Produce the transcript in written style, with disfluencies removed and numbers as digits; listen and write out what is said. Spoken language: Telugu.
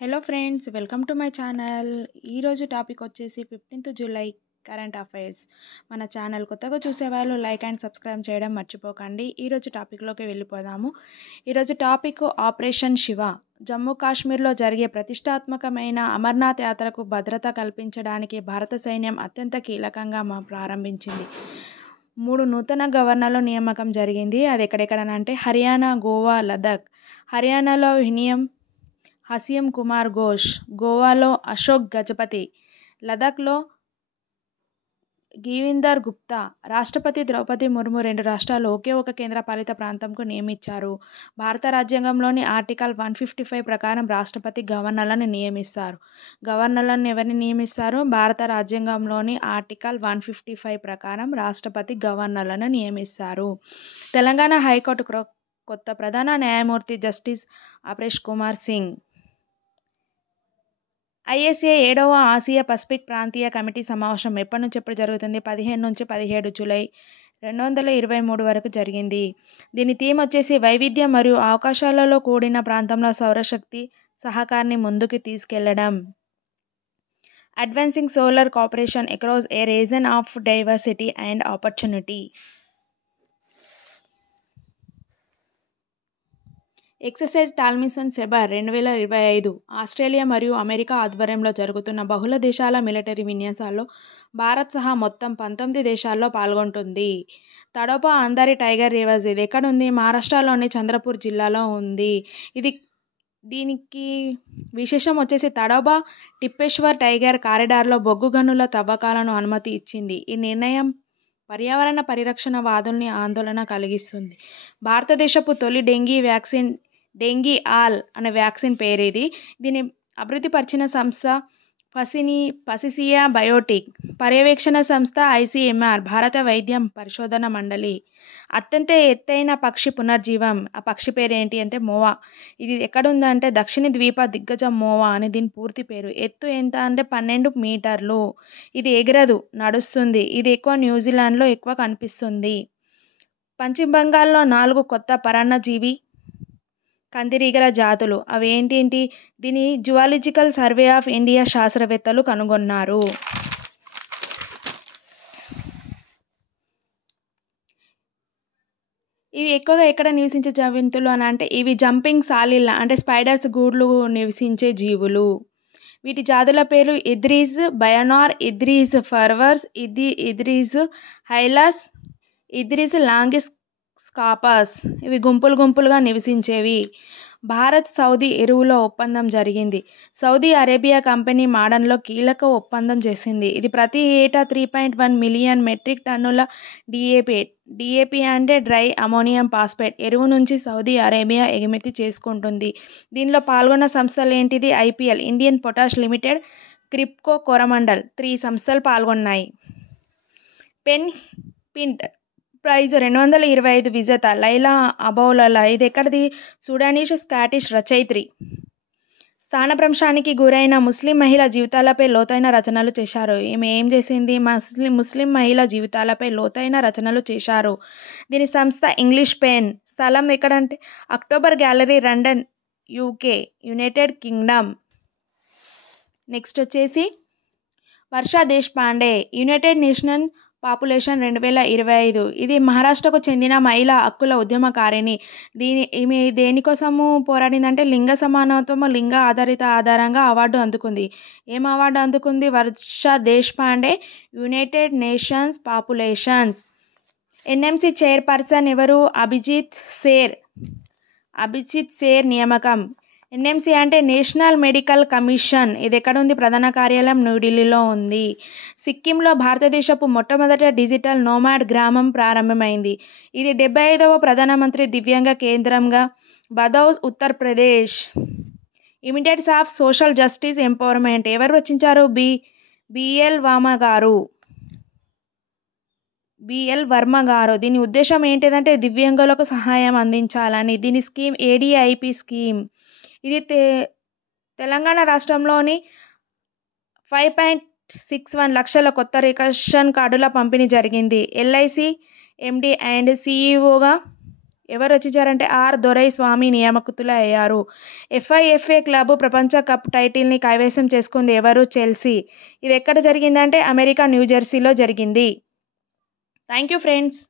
Hello friends, welcome to my channel. ఈరోజు టాపిక్ వచ్చేసి 15th జూలై కరెంట్ అఫైర్స్. మన ఛానల్ కొత్తగా చూసేవాళ్ళు లైక్ అండ్ సబ్స్క్రైబ్ చేయడం మర్చిపోకండి. ఈరోజు టాపిక్లోకి వెళ్ళిపోదాము. ఈరోజు టాపిక్ ఆపరేషన్ శివ. జమ్మూ కాశ్మీర్లో జరిగే ప్రతిష్టాత్మకమైన అమర్నాథ్ యాత్రకు భద్రత కల్పించడానికి భారత సైన్యం అత్యంత కీలకంగా ప్రారంభించింది. 3 నూతన గవర్నర్ల నియామకం జరిగింది. అది ఎక్కడెక్కడనంటే హర్యానా, గోవా, లదాఖ్. హర్యానాలో హసీమ్ కుమార్ ఘోష్, గోవాలో అశోక్ గజపతి, లదాఖ్లో గీవిందర్ గుప్తా. రాష్ట్రపతి ద్రౌపది ముర్ము 2 రాష్ట్రాలు ఒకే ఒక కేంద్రపాలిత ప్రాంతంకు నియమించారు. భారత రాజ్యాంగంలోని ఆర్టికల్ 155 ప్రకారం రాష్ట్రపతి గవర్నర్లను నియమిస్తారు. గవర్నర్లను ఎవరిని నియమిస్తారు? భారత రాజ్యాంగంలోని ఆర్టికల్ 155 ప్రకారం రాష్ట్రపతి గవర్నర్లను నియమిస్తారు. తెలంగాణ హైకోర్టు కొత్త ప్రధాన న్యాయమూర్తి జస్టిస్ అపరేష్ కుమార్ సింగ్. ఐఎస్ఏ 7వ ఆసియా పసిఫిక్ ప్రాంతీయ కమిటీ సమావేశం ఎప్పటి నుంచి ఎప్పుడు జరుగుతుంది? 15 నుంచి 17 జూలై 2023 వరకు జరిగింది. దీని థీమ్ వచ్చేసి వైవిధ్యం మరియు అవకాశాలలో కూడిన ప్రాంతంలో సౌరశక్తి సహకారాన్ని ముందుకు తీసుకెళ్లడం. Advancing solar cooperation across a region of diversity and opportunity. Exercise Talisman Sabre 2025 Australia మరియు అమెరికా ఆధ్వర్యంలో జరుగుతున్న బహుళ దేశాల మిలిటరీ విన్యాసాల్లో భారత్ సహా మొత్తం 19 దేశాల్లో పాల్గొంటుంది. తడోపా అందారి టైగర్ రిజర్వ్ ఇది ఎక్కడుంది? మహారాష్ట్రలోని చంద్రపూర్ జిల్లాలో ఉంది. దీనికి విశేషం వచ్చేసి తడోబా టిప్పేశ్వర్ టైగర్ కారిడార్లో బొగ్గు గనుల తవ్వకాలను అనుమతి ఇచ్చింది. ఈ నిర్ణయం పర్యావరణ పరిరక్షణ వాదుల్ని ఆందోళన కలిగిస్తుంది. భారతదేశపు తొలి డెంగీ వ్యాక్సిన్ డెంగీ ఆల్ అనే వ్యాక్సిన్ పేరు ఇది. దీన్ని అభివృద్ధి పరిచిన సంస్థ పసిసియా బయోటిక్. పర్యవేక్షణ సంస్థ ఐసిఎంఆర్, భారత వైద్య పరిశోధన మండలి. అత్యంత ఎత్తైన పక్షి పునర్జీవం. ఆ పక్షి పేరు ఏంటి అంటే మోవా. ఇది ఎక్కడుందంటే దక్షిణ ద్వీప దిగ్గజం మోవా అని దీని పూర్తి పేరు. ఎత్తు ఎంత అంటే 12 మీటర్లు. ఇది ఎగరదు, నడుస్తుంది. ఇది ఎక్కువ న్యూజిలాండ్లో ఎక్కువ కనిపిస్తుంది. పశ్చిమ బెంగాల్లో 4 కొత్త పరాన్నజీవి కందిరీగల జాతులు. అవి ఏంటి? దీని జువాలజికల్ సర్వే ఆఫ్ ఇండియా శాస్త్రవేత్తలు కనుగొన్నారు. ఇవి ఎక్కువగా ఎక్కడ నివసించే జంతువులు అని అంటే ఇవి జంపింగ్ సాలిల్ అంటే స్పైడర్స్ గూడ్లు నివసించే జీవులు. వీటి జాతుల పేరు ఇద్రీస్ బయనార్, ఇద్రీస్ ఫర్వర్స్, ఇద్రీస్ హైలాస్, ఇద్రీస్ లాంగిస్ స్కాపస్. ఇవి గుంపులుగా నివసించేవి. భారత్ సౌదీ ఎరువుల ఒప్పందం జరిగింది. సౌదీ అరేబియా కంపెనీ మాడన్లో కీలక ఒప్పందం చేసింది. ఇది ప్రతి ఏటా 3.1 మిలియన్ మెట్రిక్ టన్నుల డిఏపి అంటే డ్రై అమోనియం ఫాస్ఫేట్ ఎరువు నుంచి సౌదీ అరేబియా ఎగుమతి చేసుకుంటుంది. దీనిలో పాల్గొన్న సంస్థలు ఏంటిది? IPL, Indian potash limited, Kribhco, Coromandel 3 సంస్థలు పాల్గొన్నాయి. పింట్ ప్రైజ్ 225 విజేత లైలా అబౌలలా. ఇది ఎక్కడిది? సుడానిష్ స్కాటిష్ రచయిత్రి. స్థానభ్రంశానికి గురైన ముస్లిం మహిళ జీవితాలపై లోతైన రచనలు చేశారు. ఈమె ఏం చేసింది? ముస్లిం మహిళ జీవితాలపై లోతైన రచనలు చేశారు. దీని సంస్థ ఇంగ్లీష్ పెన్. స్థలం ఎక్కడంటే October gallery, London, UK, United Kingdom. Next వచ్చేసి వర్షా దేశ్పాండే, యునైటెడ్ నేషన్ పాపులేషన్ 2025. ఇది మహారాష్ట్రకు చెందిన మహిళా హక్కుల ఉద్యమకారిణి. ఈమె దేనికోసము పోరాడిందంటే లింగ సమానత్వం, లింగ ఆధారంగా అవార్డు అందుకుంది. ఏం అవార్డు అందుకుంది? వర్షా Deshpande, United nations populations. NMC chairperson ఎవరు? అభిజిత్ సేర్ నియామకం. ఎన్ఎంసీ అంటే నేషనల్ మెడికల్ కమిషన్. ఇది ఎక్కడ ఉంది? ప్రధాన కార్యాలయం న్యూఢిల్లీలో ఉంది. సిక్కింలో భారతదేశపు మొట్టమొదటి డిజిటల్ నోమాడ్ గ్రామం ప్రారంభమైంది. ఇది 75వ ప్రధానమంత్రి దివ్యాంగ కేంద్రంగా బదౌజ్, ఉత్తరప్రదేశ్. ఇమిడియట్స్ ఆఫ్ సోషల్ జస్టిస్ ఎంపవర్మెంట్ ఎవరు రచించారు? బిఎల్ వర్మ గారు. దీని ఉద్దేశం ఏంటిదంటే దివ్యాంగులకు సహాయం అందించాలని. దీని స్కీమ్ ఏడిఐపి స్కీమ్. ఇది తెలంగాణ రాష్ట్రంలోని 5.61 లక్షల కొత్త రేషన్ కార్డుల పంపిణీ జరిగింది. ఎల్ఐసి ఎండి అండ్ సిఇఓగా ఎవరు రచించారంటే ఆర్ దొరైస్వామి నియామకుతులయ్యారు. ఎఫ్ఐఎఫ్ఏ క్లబ్ ప్రపంచ కప్ టైటిల్ని కైవసం చేసుకుంది ఎవరు? చెల్సీ. ఇది ఎక్కడ జరిగిందంటే అమెరికా న్యూజెర్సీలో జరిగింది. Thank you friends.